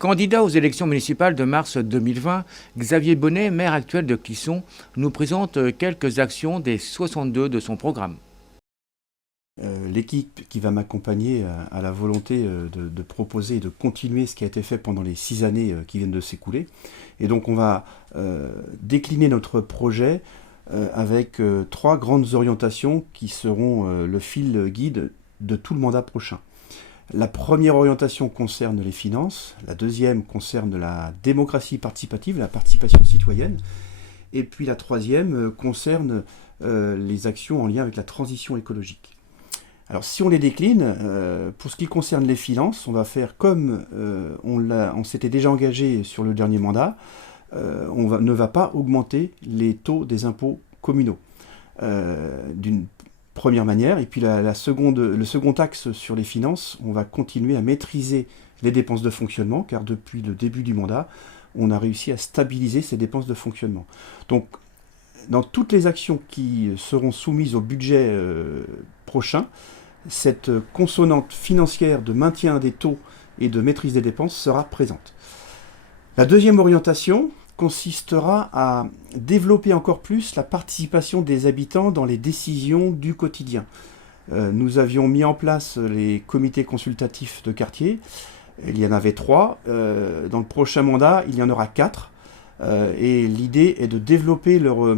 Candidat aux élections municipales de mars 2020, Xavier Bonnet, maire actuel de Clisson, nous présente quelques actions des 62 de son programme. L'équipe qui va m'accompagner a la volonté de proposer et de continuer ce qui a été fait pendant les 6 années qui viennent de s'écouler. Et donc on va décliner notre projet avec 3 grandes orientations qui seront le fil guide de tout le mandat prochain. La première orientation concerne les finances, la deuxième concerne la démocratie participative, la participation citoyenne, et puis la troisième concerne les actions en lien avec la transition écologique. Alors si on les décline, pour ce qui concerne les finances, on va faire comme on s'était déjà engagé sur le dernier mandat, ne va pas augmenter les taux des impôts communaux. D'une première manière, et puis le second axe sur les finances, on va continuer à maîtriser les dépenses de fonctionnement, car depuis le début du mandat, on a réussi à stabiliser ces dépenses de fonctionnement. Donc, dans toutes les actions qui seront soumises au budget prochain, cette consonante financière de maintien des taux et de maîtrise des dépenses sera présente. La deuxième orientation consistera à développer encore plus la participation des habitants dans les décisions du quotidien. Nous avions mis en place les comités consultatifs de quartier. Il y en avait 3. Dans le prochain mandat, il y en aura 4. Et l'idée est de développer leurs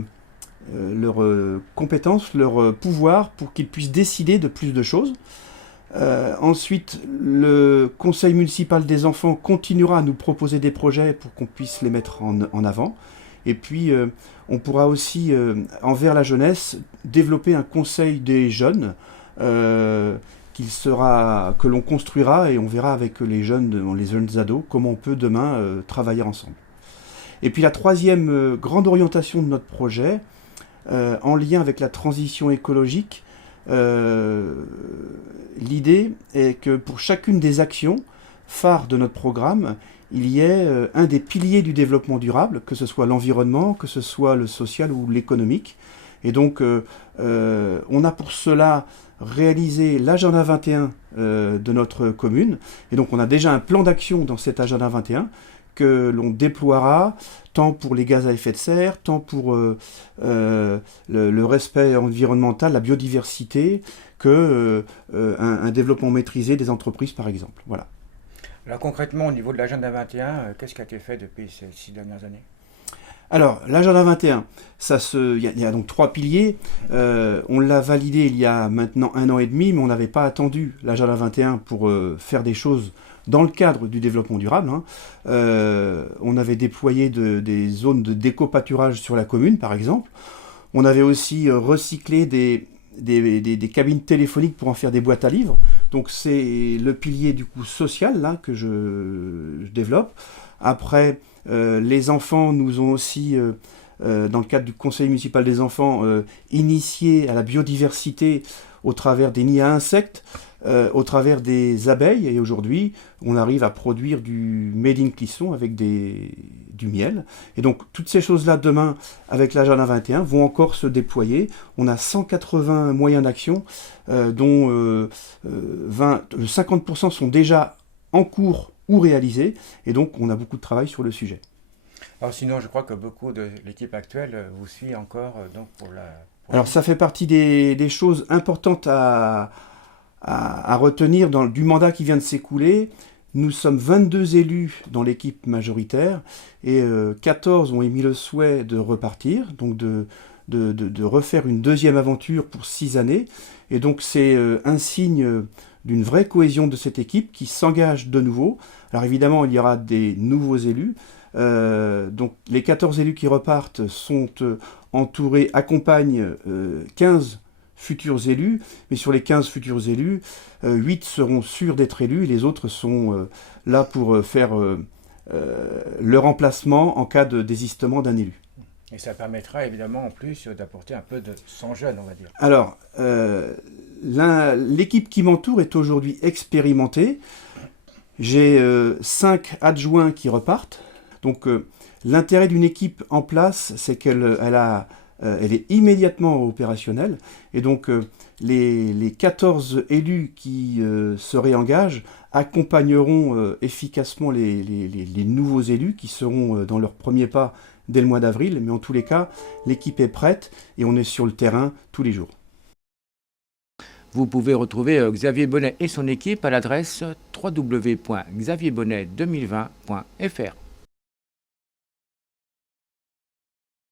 compétences, leur pouvoir pour qu'ils puissent décider de plus de choses. Ensuite, le conseil municipal des enfants continuera à nous proposer des projets pour qu'on puisse les mettre en avant. Et puis, on pourra aussi, envers la jeunesse, développer un conseil des jeunes que l'on construira et on verra avec les jeunes ados comment on peut demain travailler ensemble. Et puis la troisième grande orientation de notre projet, en lien avec la transition écologique, l'idée est que pour chacune des actions phares de notre programme, il y ait un des piliers du développement durable, que ce soit l'environnement, que ce soit le social ou l'économique. Et donc, on a pour cela réalisé l'agenda 21 de notre commune. Et donc, on a déjà un plan d'action dans cet agenda 21 que l'on déploiera tant pour les gaz à effet de serre, tant pour le respect environnemental, la biodiversité, que un développement maîtrisé des entreprises, par exemple. Voilà. Alors concrètement, au niveau de l'agenda 21, qu'est-ce qui a été fait depuis ces 6 dernières années ? Alors, l'agenda 21, il y a donc 3 piliers. On l'a validé il y a maintenant 1 an et demi, mais on n'avait pas attendu l'agenda 21 pour faire des choses dans le cadre du développement durable. On avait déployé des zones de d'éco-pâturage sur la commune, par exemple. On avait aussi recyclé des cabines téléphoniques pour en faire des boîtes à livres. Donc c'est le pilier du coup social là, que je développe. Après, les enfants nous ont aussi, dans le cadre du conseil municipal des enfants, initié à la biodiversité au travers des nids à insectes, au travers des abeilles. Et aujourd'hui, on arrive à produire du Made in Clisson avec du miel. Et donc, toutes ces choses-là, demain, avec l'agenda 21, vont encore se déployer. On a 180 moyens d'action, dont 50% sont déjà en cours ou réalisés. Et donc, on a beaucoup de travail sur le sujet. Alors sinon, je crois que beaucoup de l'équipe actuelle vous suit encore donc pour la... Alors, ça fait partie des choses importantes à retenir du mandat qui vient de s'écouler. Nous sommes 22 élus dans l'équipe majoritaire et 14 ont émis le souhait de repartir, donc de refaire une deuxième aventure pour 6 années. Et donc c'est un signe d'une vraie cohésion de cette équipe qui s'engage de nouveau. Alors évidemment, il y aura des nouveaux élus. Donc les 14 élus qui repartent sont accompagnent 15 futurs élus, mais sur les 15 futurs élus, 8 seront sûrs d'être élus et les autres sont là pour faire le remplacement en cas de désistement d'un élu. Et ça permettra évidemment en plus d'apporter un peu de sang jeune, on va dire. Alors, l'équipe qui m'entoure est aujourd'hui expérimentée. J'ai 5 adjoints qui repartent. Donc, l'intérêt d'une équipe en place, c'est qu'elle est immédiatement opérationnelle. Et donc, les 14 élus qui se réengagent accompagneront efficacement les nouveaux élus qui seront dans leurs premiers pas dès le mois d'avril. Mais en tous les cas, l'équipe est prête et on est sur le terrain tous les jours. Vous pouvez retrouver Xavier Bonnet et son équipe à l'adresse www.xavierbonnet2020.fr.